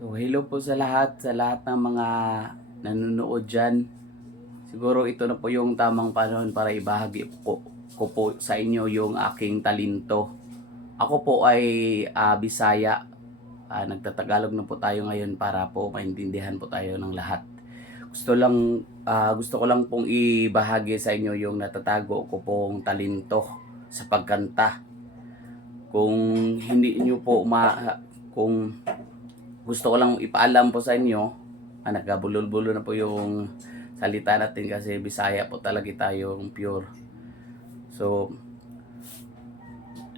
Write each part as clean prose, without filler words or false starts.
So, hello po sa lahat ng mga nanonood dyan. Siguro ito na po yung tamang panahon para ibahagi ko po sa inyo yung aking talento. Ako po ay Bisaya. Nagtatagalog na po tayo ngayon para po maintindihan po tayo ng lahat. Gusto ko lang pong ibahagi sa inyo yung natatago ko pong talento sa pagkanta. Kung hindi niyo po kung gusto ko lang ipaalam po sa inyo, nagkabulol-bulo na po yung salita natin kasi Bisaya po talaga tayong pure. So,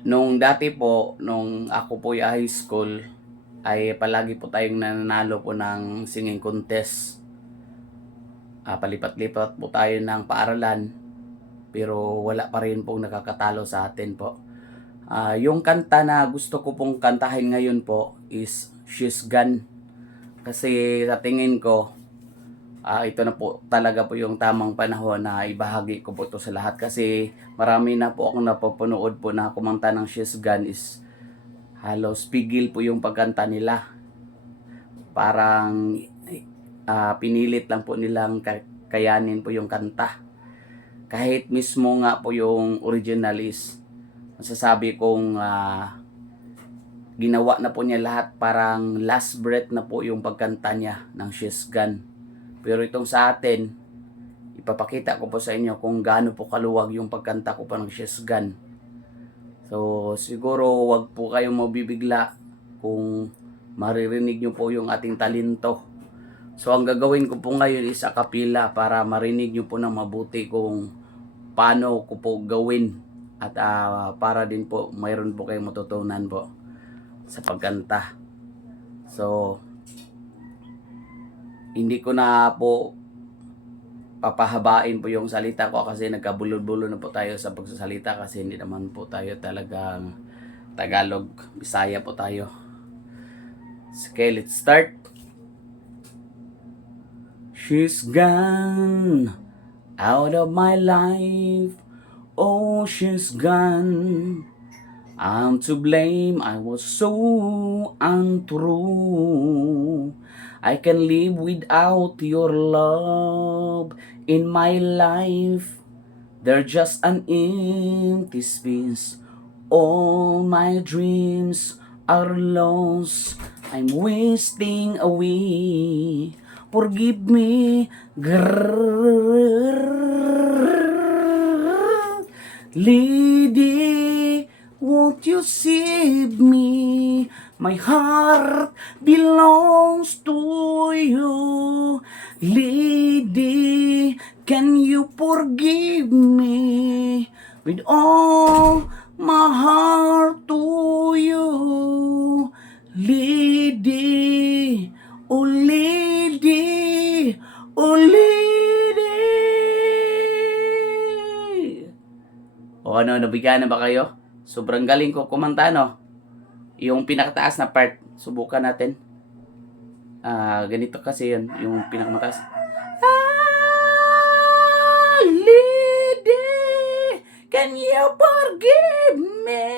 nung dati po, nung ako po ay high school, ay palagi po tayong nananalo po ng singing contest. Palipat-lipat po tayo ng paaralan, pero wala pa rin pong nakakatalo sa atin po. Yung kanta na gusto ko pong kantahin ngayon po is She's Gone. Kasi sa tingin ko, ito na po talaga po yung tamang panahon na ibahagi ko po ito sa lahat. Kasi marami na po akong napapanood po na kumanta ng She's Gone is halos pigil po yung pagkanta nila. Parang pinilit lang po nilang kayanin po yung kanta. Kahit mismo nga po yung original is masasabi kong ginawa na po niya lahat, parang last breath na po yung pagkanta niya ng She's Gone. Pero itong sa atin, ipapakita ko po sa inyo kung gaano po kaluwag yung pagkanta ko pa ng She's Gone. So siguro wag po kayong mabibigla kung maririnig nyo po yung ating talento. So ang gagawin ko po ngayon is a cappella para marinig nyo po ng mabuti kung paano ko po gawin. At para din po mayroon po kayong matutunan po sa pagkanta. So, hindi ko na po papahabain po yung salita ko kasi nagkabulol-bulo na po tayo sa pagsasalita kasi hindi naman po tayo talagang Tagalog, Bisaya po tayo. Okay, let's start. She's gone out of my life. Oh, she's gone. I'm to blame, I was so untrue. I can live without your love in my life. They're just an empty space. All my dreams are lost. I'm wasting away. Forgive me. Lady, won't you save me? My heart belongs to you. Lady, can you forgive me? With all my heart to you. Lady, oh lady, oh lady. O ano, nabigyan na ba kayo? Sobrang galing ko kumanta, no? Yung pinakataas na part, subukan natin. Ganito kasi yun, yung pinakamataas. Lady, can you forgive me?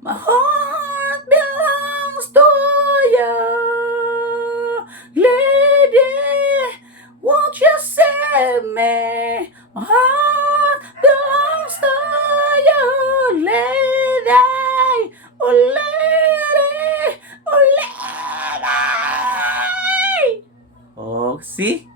My heart belongs to you. Lady, won't you save me? My heart belongs to you. Lady, oh lady, oh lady. Oh, see?